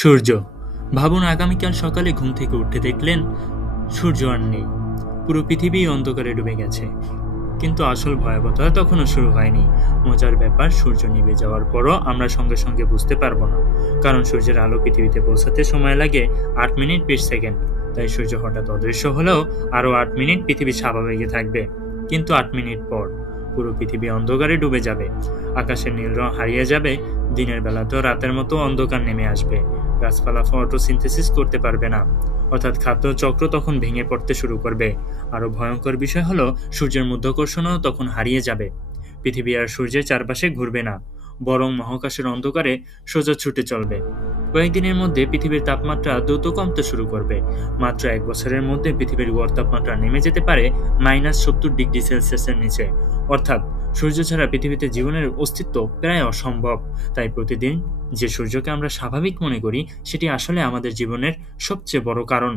সূর্য। ভাবুন, আগামীকাল সকালে ঘুম থেকে উঠে দেখলেন সূর্য আর নেই, পুরো পৃথিবী অন্ধকারে ডুবে গেছে। কিন্তু আসল ভয়াবহতা তখনও শুরু হয়নি। মজার ব্যাপার, সূর্য নিভে যাওয়ার পরও আমরা সঙ্গে সঙ্গে বুঝতে পারবো না, কারণ সূর্যের আলো পৃথিবীতে পৌঁছাতে সময় লাগে 8 মিনিট 20 সেকেন্ড। তাই সূর্য হঠাৎ অদৃশ্য হলেও আরও 8 মিনিট পৃথিবী স্বাভাবিকই থাকবে। কিন্তু 8 মিনিট পর পুরো পৃথিবী অন্ধকারে ডুবে যাবে, আকাশের নীল রং হারিয়ে যাবে, দিনের বেলাতেও রাতের মতো অন্ধকার নেমে আসবে। গাছপালা ফটোসিনথেসিস করতে পারবে না, অর্থাৎ খাদ্য চক্র তখন ভেঙে পড়তে শুরু করবে। আরও ভয়ঙ্কর বিষয় হলো, সূর্যের মধ্যাকর্ষণও তখন হারিয়ে যাবে। পৃথিবী আর সূর্যের চারপাশে ঘুরবে না, বরং মহাকাশের অন্ধকারে সোজা ছুটে চলবে। কয়েকদিনের মধ্যে পৃথিবীর তাপমাত্রা দ্রুত কমতে শুরু করবে। মাত্র 1 বছরের মধ্যে পৃথিবীর গড় তাপমাত্রা নেমে যেতে পারে -70 ডিগ্রি সেলসিয়াসের নিচে। অর্থাৎ সূর্য ছাড়া পৃথিবীতে জীবনের অস্তিত্ব প্রায় অসম্ভব। তাই প্রতিদিন যে সূর্যকে আমরা স্বাভাবিক মনে করি, সেটি আসলে আমাদের জীবনের সবচেয়ে বড় কারণ।